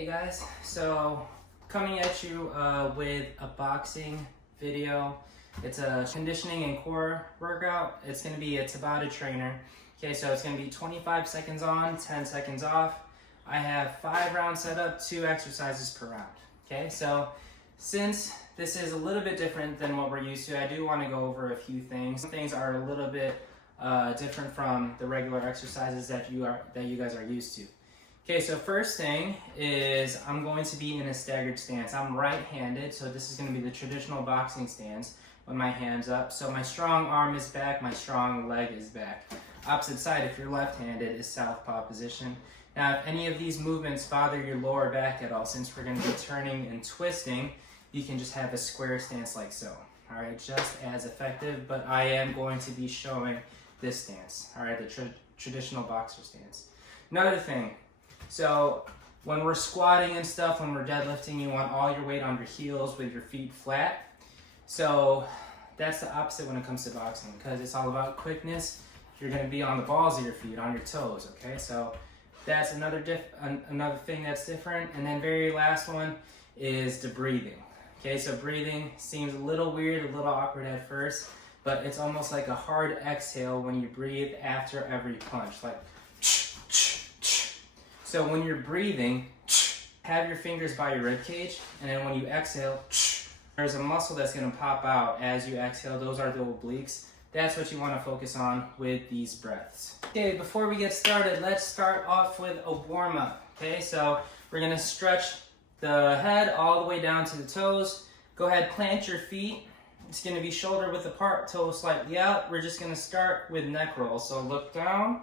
Hey guys, so coming at you with a boxing video. It's a conditioning and core workout. It's about a trainer. Okay, so it's gonna be 25 seconds on, 10 seconds off. I have 5 rounds set up, 2 exercises per round. Okay, so since this is a little bit different than what we're used to, I do want to go over a few things. Some things are a little bit different from the regular exercises that you guys are used to. Okay, so first thing is I'm going to be in a staggered stance. I'm right-handed, so this is going to be the traditional boxing stance with my hands up. So my strong arm is back, my strong leg is back. Opposite side, if you're left-handed, is southpaw position. Now, if any of these movements bother your lower back at all, since we're going to be turning and twisting, you can just have a square stance like so. All right, just as effective, but I am going to be showing this stance, all right, the traditional boxer stance. Another thing, so when we're squatting and stuff, when we're deadlifting, you want all your weight on your heels with your feet flat. So that's the opposite when it comes to boxing, because it's all about quickness. You're going to be on the balls of your feet, on your toes, okay? So that's another thing that's different. And then very last one is the breathing. Okay, so breathing seems a little weird, a little awkward at first, but it's almost like a hard exhale when you breathe after every punch, like so when you're breathing, have your fingers by your rib cage, and then when you exhale, there's a muscle that's going to pop out as you exhale. Those are the obliques. That's what you want to focus on with these breaths. Okay, before we get started, let's start off with a warm-up. Okay, so we're going to stretch the head all the way down to the toes. Go ahead, plant your feet. It's going to be shoulder width apart, toes slightly out. We're just going to start with neck rolls. So look down,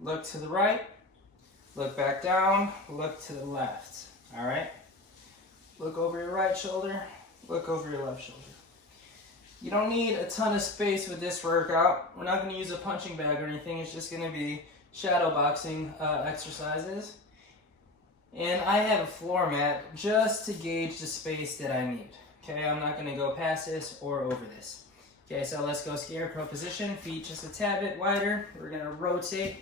look to the right, look back down, look to the left. All right? Look over your right shoulder, look over your left shoulder. You don't need a ton of space with this workout. We're not going to use a punching bag or anything. It's just going to be shadow boxing exercises. And I have a floor mat just to gauge the space that I need. Okay, I'm not going to go past this or over this. Okay, so let's go scarecrow position. Feet just a tad bit wider. We're going to rotate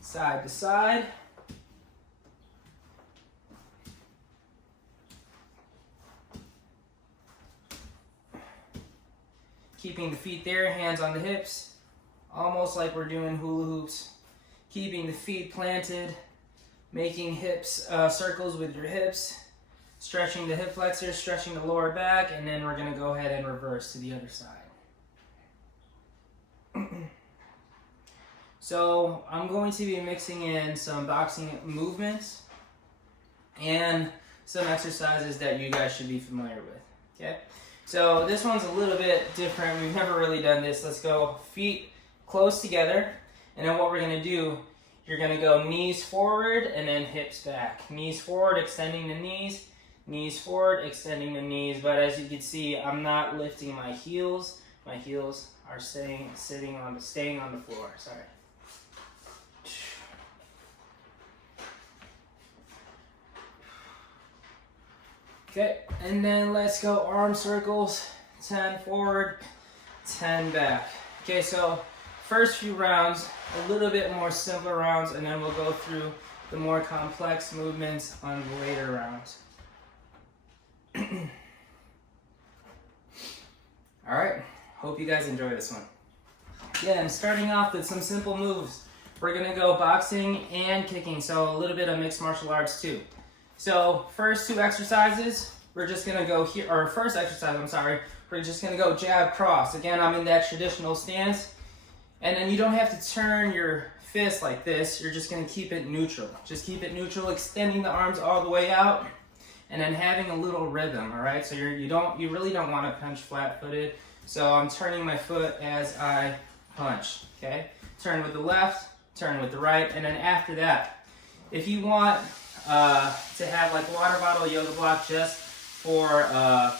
side to side. Keeping the feet there, hands on the hips, almost like we're doing hula hoops. Keeping the feet planted, making hips circles with your hips, stretching the hip flexors, stretching the lower back, and then we're going to go ahead and reverse to the other side. So I'm going to be mixing in some boxing movements and some exercises that you guys should be familiar with. Okay? So this one's a little bit different. We've never really done this. Let's go feet close together. And then what we're going to do, you're going to go knees forward and then hips back. Knees forward, extending the knees. Knees forward, extending the knees. But as you can see, I'm not lifting my heels. My heels are staying on the floor. Sorry. Okay, and then let's go arm circles, 10 forward, 10 back. Okay, so first few rounds, a little bit more simpler rounds, and then we'll go through the more complex movements on the later rounds. All right, hope you guys enjoy this one. Yeah, I'm starting off with some simple moves. We're gonna go boxing and kicking, so a little bit of mixed martial arts too. So first 2 exercises, we're just gonna go here, or first exercise, I'm sorry, we're just gonna go jab cross. Again, I'm in that traditional stance. And then you don't have to turn your fist like this, you're just gonna keep it neutral. Just keep it neutral, extending the arms all the way out, and then having a little rhythm, all right? So you really don't wanna punch flat-footed. So I'm turning my foot as I punch, okay? Turn with the left, turn with the right, and then after that, if you want to have like water bottle yoga block just for a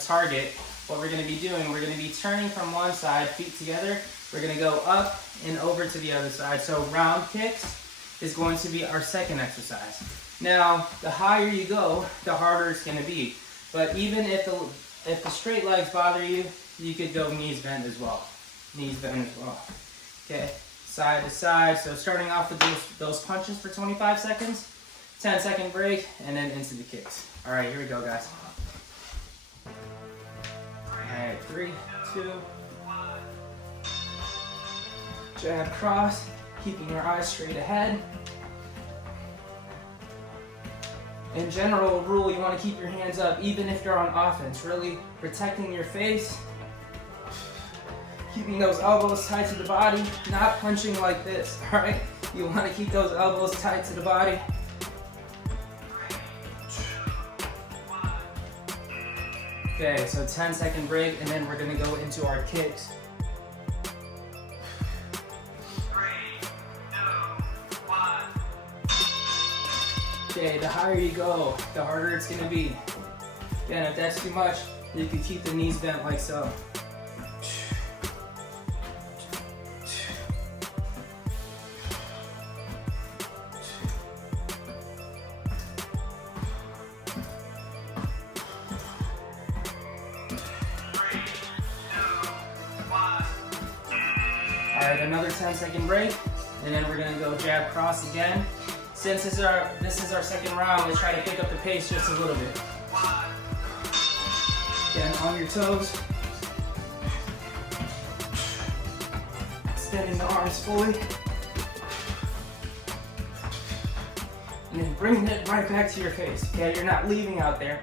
target, what we're going to be doing, we're going to be turning from one side, feet together, we're going to go up and over to the other side. So round kicks is going to be our second exercise. Now, the higher you go, the harder it's going to be. But even if the straight legs bother you, you could go knees bent as well. Knees bent as well. Okay, side to side. So starting off with those punches for 25 seconds. 10-second break, and then into the kicks. All right, here we go, guys. All right, 3, 2, jab, cross, keeping your eyes straight ahead. In general rule, you want to keep your hands up even if you're on offense, really protecting your face, keeping those elbows tight to the body, not punching like this, all right? You want to keep those elbows tight to the body. Okay, so 10-second break, and then we're gonna go into our kicks. 3, 2, 1. Okay, the higher you go, the harder it's gonna be. Again, if that's too much, you can keep the knees bent like so. All right, another 10-second break, and then we're gonna go jab cross again. Since this is our second round, let's try to pick up the pace just a little bit. Again, on your toes. Extending the arms fully. And then bringing it right back to your face, okay? You're not leaving out there.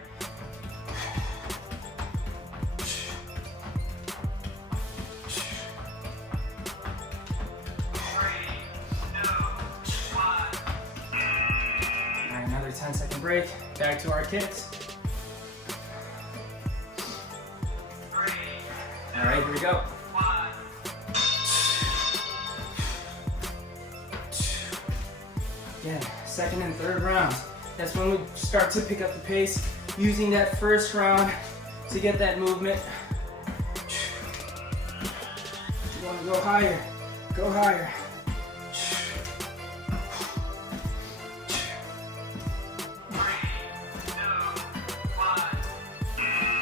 All right, another 10-second break. Back to our kicks. All right, here we go. Again, second and third rounds. That's when we start to pick up the pace, using that first round to get that movement. You want to go higher, go higher.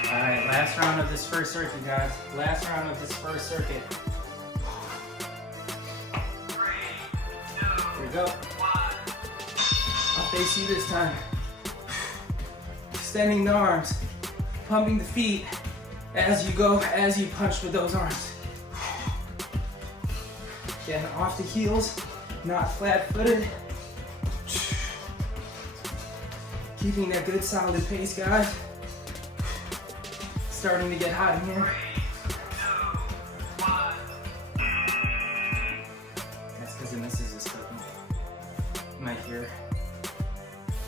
All right, last round of this first circuit, guys. Last round of this first circuit. Here we go. I'll face you this time. Extending the arms, pumping the feet as you go, as you punch with those arms. Again, off the heels, not flat-footed. Keeping that good solid pace, guys. Starting to get hot in here. That's because the missus is cooking. You might hear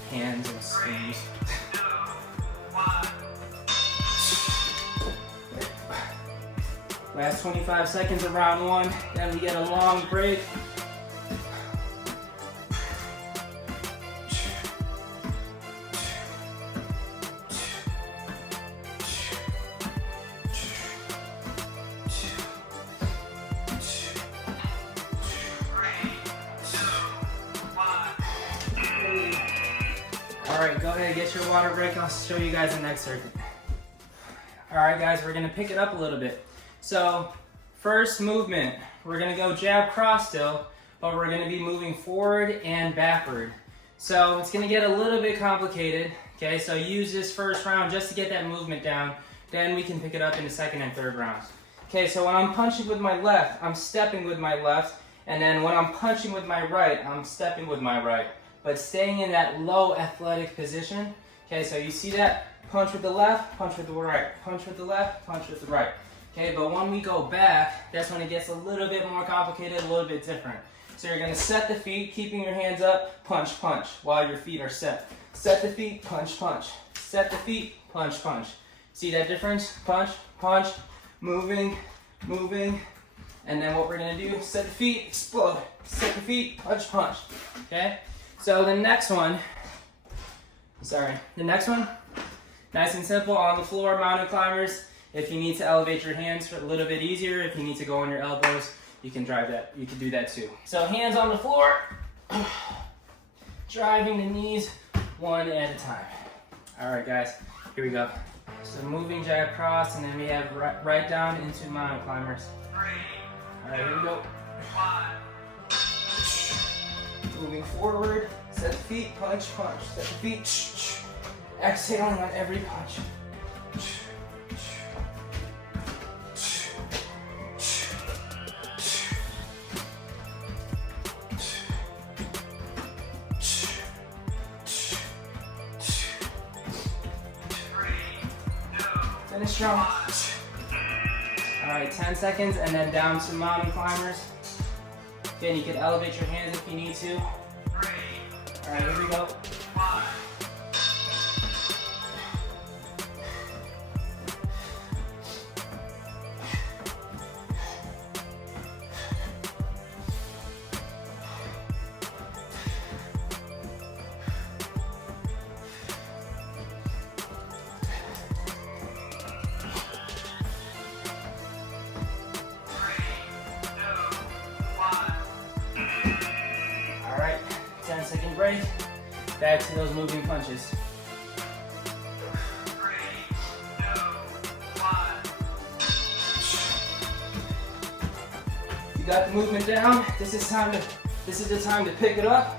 hands and screams. Last 25 seconds of round one, then we get a long break. All right, go ahead, get your water break. I'll show you guys the next circuit. All right, guys, we're gonna pick it up a little bit. So, first movement, we're gonna go jab cross still, but we're gonna be moving forward and backward. So it's gonna get a little bit complicated, okay? So use this first round just to get that movement down. Then we can pick it up in the second and third rounds. Okay, so when I'm punching with my left, I'm stepping with my left. And then when I'm punching with my right, I'm stepping with my right. But staying in that low athletic position. Okay, so you see that? Punch with the left, punch with the right. Punch with the left, punch with the right. Okay, but when we go back, that's when it gets a little bit more complicated, a little bit different. So you're gonna set the feet, keeping your hands up, punch, punch, while your feet are set. Set the feet, punch, punch. Set the feet, punch, punch. See that difference? Punch, punch, moving, moving. And then what we're gonna do, set the feet, explode. Set the feet, punch, punch. Okay? So the next one, nice and simple, on the floor, mountain climbers. If you need to elevate your hands for a little bit easier, if you need to go on your elbows, you can drive that. You can do that too. So hands on the floor, driving the knees one at a time. All right, guys, here we go. So moving jab cross, and then we have right down into mountain climbers. All right, here we go. Moving forward, Set the feet, punch, punch. Set the feet, exhaling on every punch. Finish strong. All right, 10 seconds and then down to mountain climbers. Again, you can elevate your hands if you need to. All right, here we go. All right, 10-second break. Back to those moving punches. 3, 2, 1. You got the movement down. This is the time to pick it up.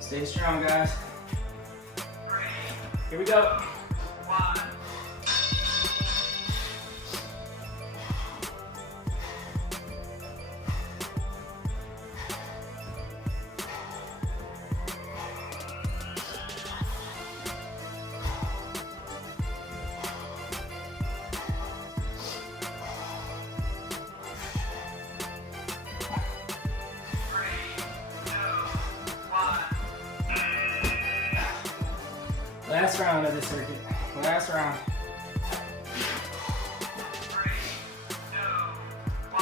Stay strong, guys. Here we go. 1. Last round of the circuit. Last round. 3, 2, 1.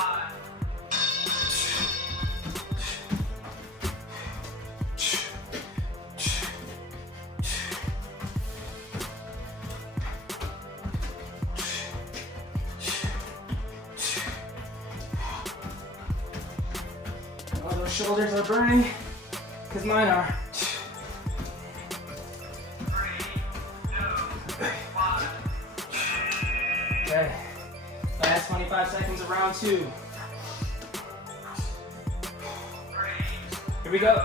Oh, those shoulders are burning, because mine are. 3, 2, 1. Okay. Last 25 seconds of round 2. 3, Here we go. 1.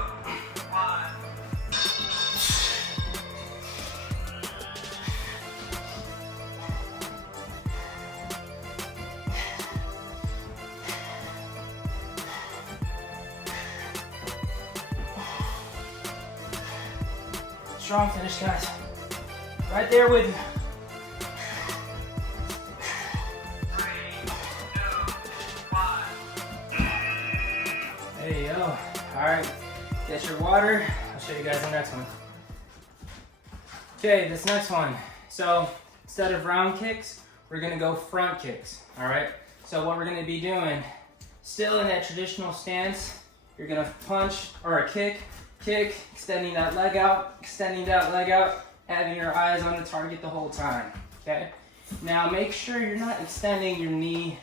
Strong finish, guys. Right there with you. 3, 2, 1. There you go. All right. Get your water. I'll show you guys the next one. Okay, this next one. So instead of round kicks, we're gonna go front kicks. All right. So what we're gonna be doing, still in that traditional stance, you're gonna punch or kick, extending that leg out, having your eyes on the target the whole time. Okay. Now make sure you're not extending your knee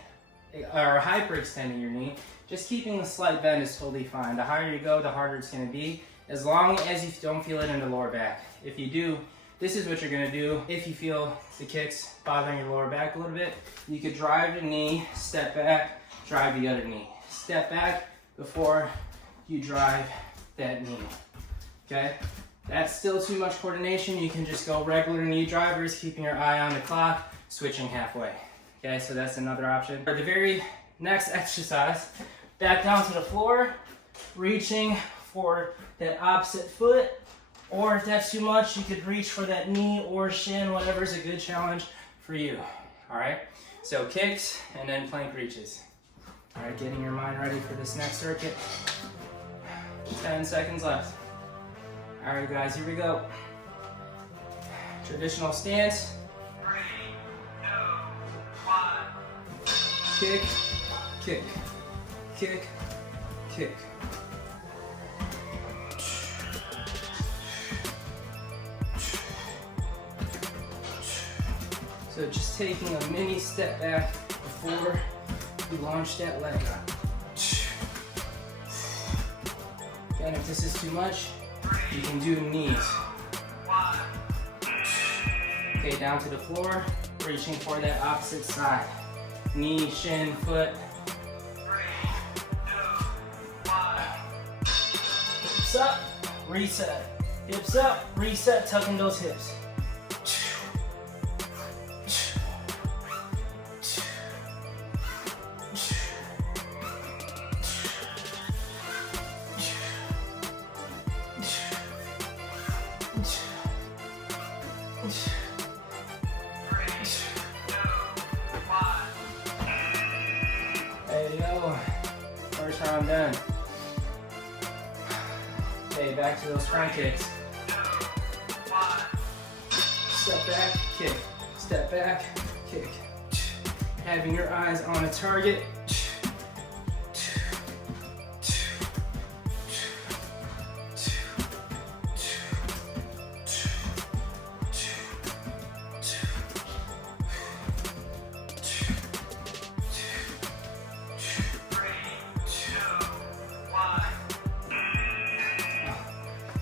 or hyperextending your knee. Just keeping the slight bend is totally fine. The higher you go, the harder it's gonna be, as long as you don't feel it in the lower back. If you do, this is what you're gonna do. If you feel the kicks bothering your lower back a little bit, you could drive your knee, step back, drive the other knee. Step back before you drive that knee, okay? That's still too much coordination. You can just go regular knee drivers, keeping your eye on the clock, switching halfway, okay? So that's another option. For the very next exercise, back down to the floor, reaching for that opposite foot, or if that's too much, you could reach for that knee or shin, whatever's a good challenge for you, all right? So kicks and then plank reaches. All right, getting your mind ready for this next circuit. 10 seconds left. All right, guys, here we go. Traditional stance. 3, 2, 1. Kick, kick, kick, kick. So just taking a mini step back before you launch that leg up. Again, if this is too much, you can do knees. Okay, down to the floor, reaching for that opposite side. Knee, shin, foot. Hips up, reset. Hips up, reset, tucking those hips. There you go. First round done. Okay, back to those front kicks. Step back, kick. Step back, kick. Having your eyes on a target.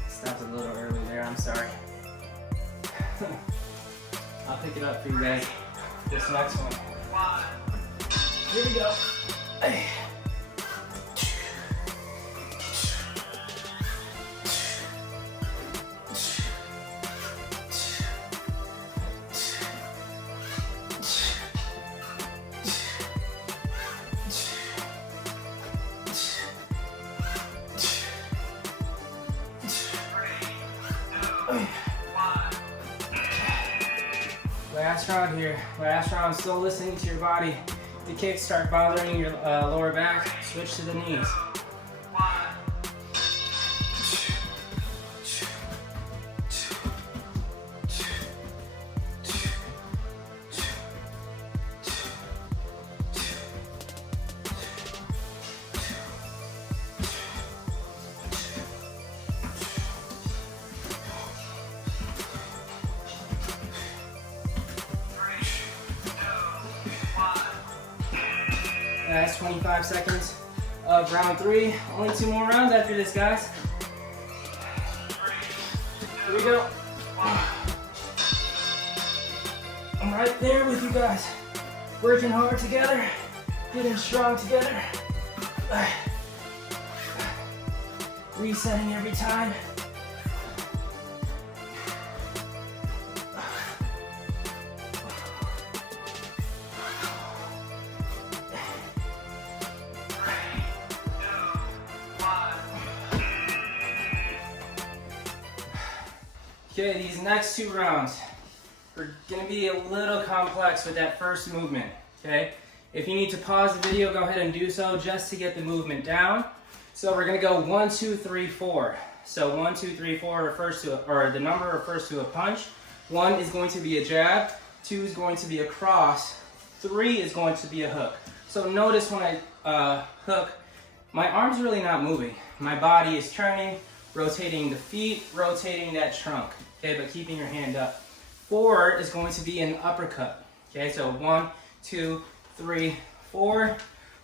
Stopped a little early there, I'm sorry. I'll pick it up for you guys. This next one. Here we go. Hey. Last round here. Last round. Still listening to your body. If the kicks start bothering your lower back, switch to the knees. Last 25 seconds of round 3. Only 2 more rounds after this, guys. Here we go. I'm right there with you guys. Working hard together, getting strong together. Resetting every time. Okay, these next 2 rounds are gonna be a little complex with that first movement, okay? If you need to pause the video, go ahead and do so just to get the movement down. So we're gonna go 1, 2, 3, 4. So 1, 2, 3, 4 refers to, or the number refers to a punch. 1 is going to be a jab, 2 is going to be a cross, 3 is going to be a hook. So notice when I hook, my arm's really not moving. My body is turning, rotating the feet, rotating that trunk, okay, but keeping your hand up. 4 is going to be an uppercut, okay, so 1, 2, 3, 4.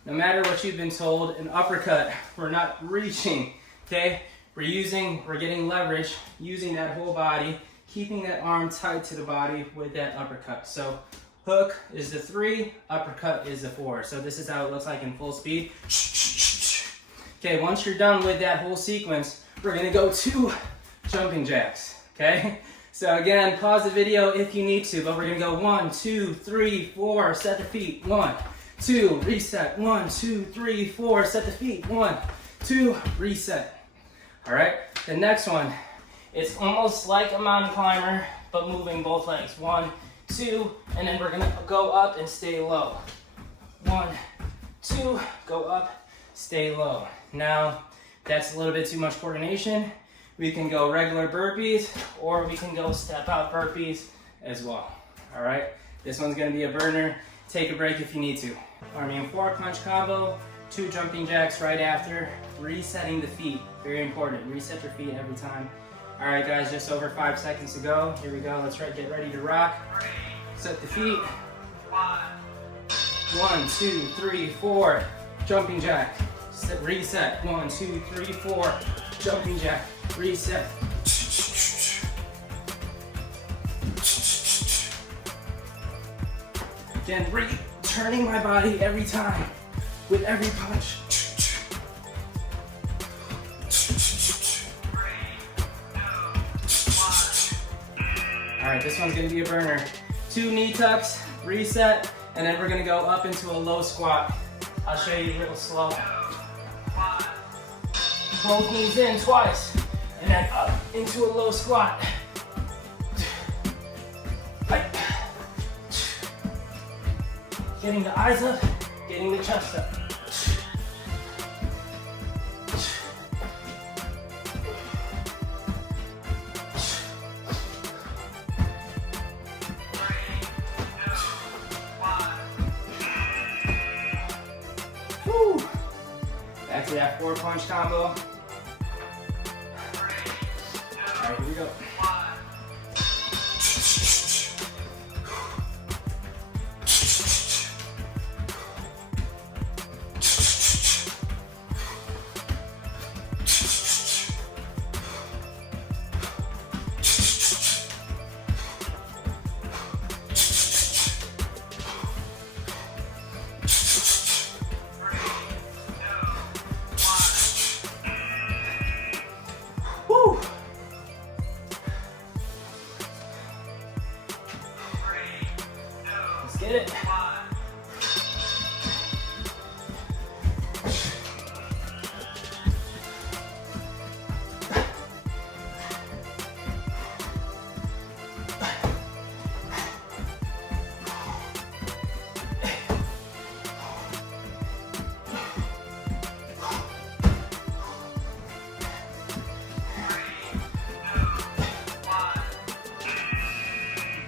No matter what you've been told, an uppercut, we're not reaching, okay? We're getting leverage, using that whole body, keeping that arm tight to the body with that uppercut. So hook is the 3, uppercut is the 4. So this is how it looks like in full speed. Okay, once you're done with that whole sequence, we're gonna go 2 jumping jacks, okay? So again, pause the video if you need to, but we're gonna go 1, 2, 3, 4, set the feet, 1, 2, reset, 1, 2, 3, 4, set the feet, 1, 2, reset. All right, the next one, it's almost like a mountain climber, but moving both legs. 1, 2, and then we're gonna go up and stay low. 1, 2, go up, stay low. Now, that's a little bit too much coordination. We can go regular burpees, or we can go step out burpees as well. All right, this one's gonna be a burner. Take a break if you need to. Army and 4 punch combo, 2 jumping jacks right after, resetting the feet. Very important, reset your feet every time. All right guys, just over 5 seconds to go. Here we go, let's get ready to rock. Set the feet. 1. 1, 2, 3, 4. Jumping jack. Reset. 1, 2, 3, 4. Jumping jack. Reset. Again, turning my body every time with every punch. All right, this one's gonna be a burner. 2 knee tucks, reset, and then we're gonna go up into a low squat. I'll show you real slow. Both knees in twice, and then up into a low squat. Getting the eyes up, getting the chest up. Woo. Back to that 4-punch combo. All right, here we go. Get it.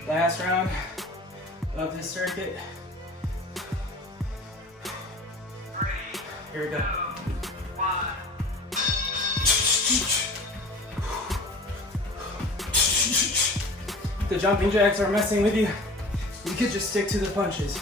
Last round of this circuit. Here we go. The jumping jacks are messing with you. You could just stick to the punches.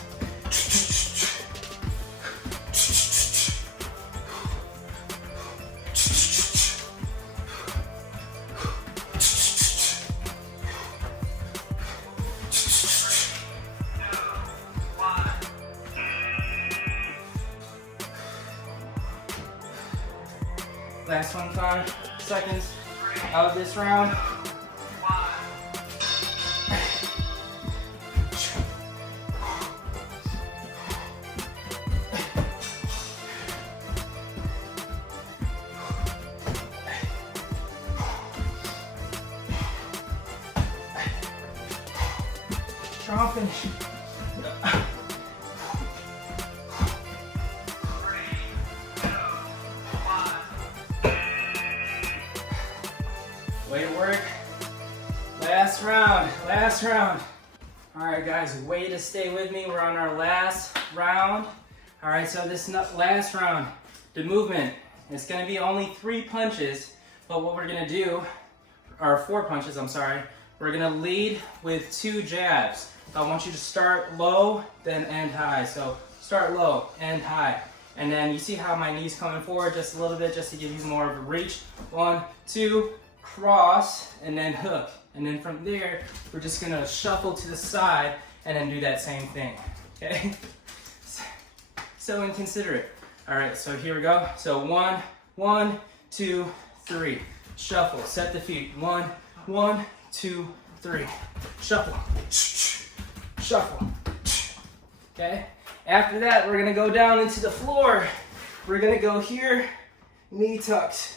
Last 25 seconds of this round. Strong finish. Way to work. Last round, last round. All right, guys, way to stay with me. We're on our last round. All right, so this last round, the movement, it's gonna be only 3 punches, but what we're gonna do, or 4 punches, I'm sorry. We're gonna lead with 2 jabs. I want you to start low, then end high. So start low, end high. And then you see how my knee's coming forward just a little bit, just to give you more of a reach. 1, 2, cross, and then hook. And then from there, we're just gonna shuffle to the side and then do that same thing, okay? So inconsiderate. All right, so here we go. So 1, 1, 2, 3. Shuffle, set the feet. 1, 1, 2, 3. Shuffle, shuffle, okay? After that, we're gonna go down into the floor. We're gonna go here, knee tucks.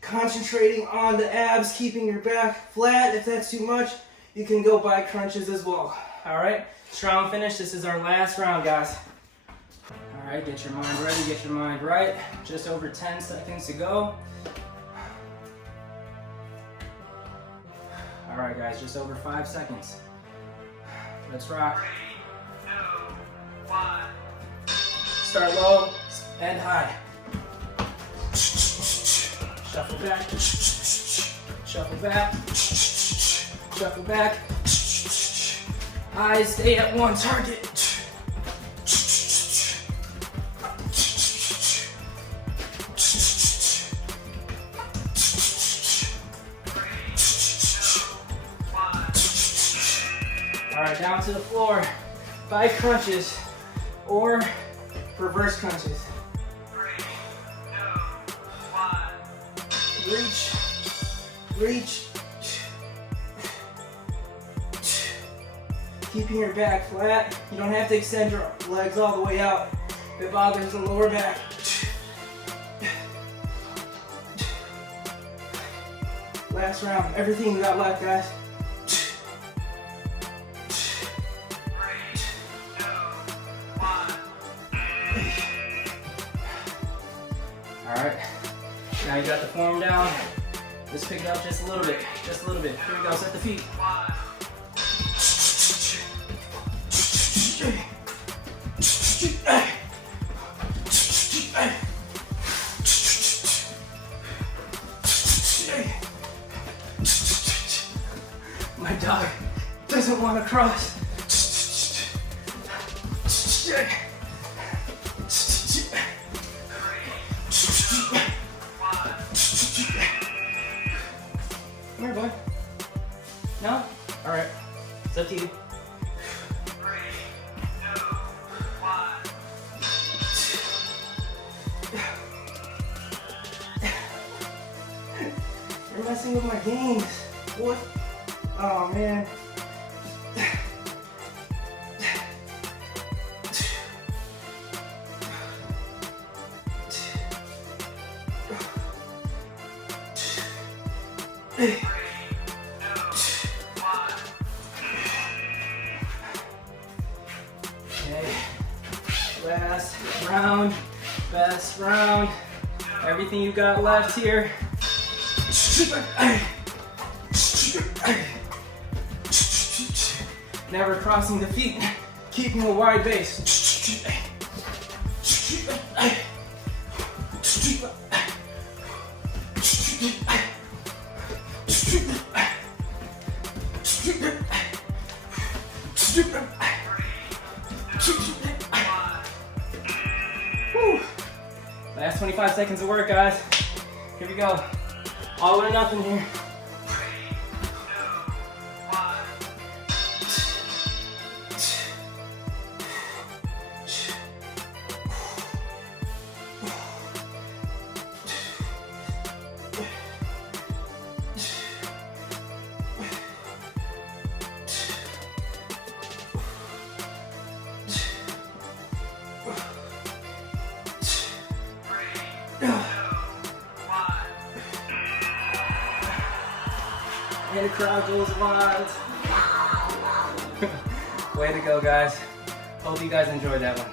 Concentrating on the abs, keeping your back flat. If that's too much, you can go by crunches as well. All right, strong finish. This is our last round, guys. All right, get your mind ready, get your mind right. Just over 10 seconds to go. All right, guys, just over 5 seconds. Let's rock. 3, 2, 1. Start low, end high. Shuffle back, shuffle back, shuffle back. Eyes stay at one target. right, down to the floor. 5 crunches or reverse crunches. 3, 2, 1. Reach, reach. Keeping your back flat. You don't have to extend your legs all the way out. It bothers the lower back. Last round. Everything you got left, guys. 3, 2, 1. Alright. Now you got the form down. Just pick it up just a little bit. Just a little bit. Here we go. Set the feet. 1. My dog doesn't want to cross. Come here, boy. No? Alright. It's up to you. 3, 2, 1. You're messing with my games. What? Oh, man. Okay. Last round. Best round. Everything you got left here. Never crossing the feet. Keeping a wide base. Whew. Last 25 seconds of work, guys. Here we go. All or nothing here. 3, 2, 1. And the crowd goes wild. Way to go, guys. Hope you guys enjoyed that one.